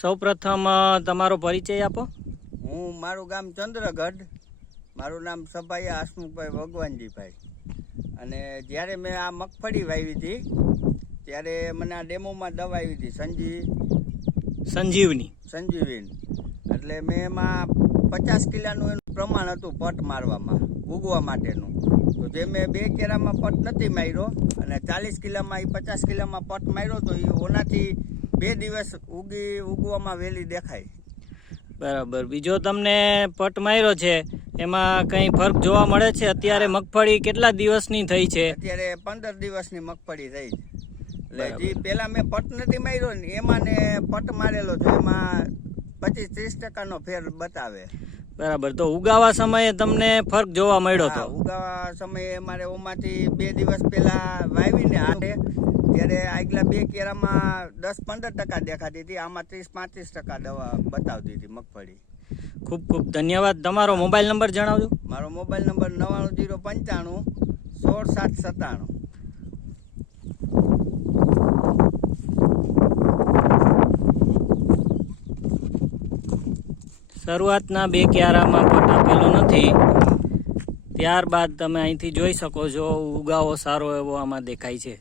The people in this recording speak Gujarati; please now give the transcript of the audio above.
સૌપ્રથમ તમારો પરિચય આપો. હું મારું ગામ ચંદ્રગઢ. મારું નામ સભાઈ હસમુખભાઈ ભગવાનજીભાઈ. અને જ્યારે મેં આ મગફળી વાવી હતી ત્યારે મને આ ડેમોમાં દવા આવી હતી સંજીવ. સંજીવની. સંજીવીન. એટલે મેં એમાં પચાસ કિલાનું એનું પ્રમાણ હતું પટ મારવામાં ઉગવા માટેનું. તો જે મેં બે કેરામાં પટ નથી માર્યો અને ચાલીસ કિલામાં એ પચાસ કિલામાં પટ માર્યો તો એ ઓનાથી બે દિવસ ઉગી ઉગવામાં વહેલી દેખાય. બરાબર. બીજો તમને પટ માર્યો છે એમાં કંઈ ફરક જોવા મળે છે? અત્યારે મગફળી કેટલા દિવસની થઈ છે? અત્યારે પંદર દિવસની મગફળી થઈ છે. એટલે જે પેલા મેં પટ નથી માર્યો ને એમાં ને પટ મારેલો છે. એમાં પચીસ ત્રીસ ટકાનો ફેર બતાવે. બરાબર. તો ઉગાવા સમયે તમને ફરક જોવા મળ્યો હતો ઉગાવા સમયે અમારે ઓમાંથી બે દિવસ પહેલા વાવીને હાટે ત્યારે આગલા બે કેરામાં દસ પંદર ટકા દેખાતી હતી આમાં ત્રીસ પાંત્રીસ ટકા દવા બતાવતી હતી મગફળી. ખૂબ ખૂબ ધન્યવાદ. તમારો મોબાઈલ નંબર જણાવજો. મારો મોબાઈલ નંબર નવ્વાણું જીરો પંચાણું સોળ સાત સત્તાણું. શરૂઆતના બે ક્યારામાં પટ આપેલો નથી. ત્યારબાદ તમે અહીંથી જોઈ શકો છો, ઉગાવો સારો એવો આમાં દેખાય છે.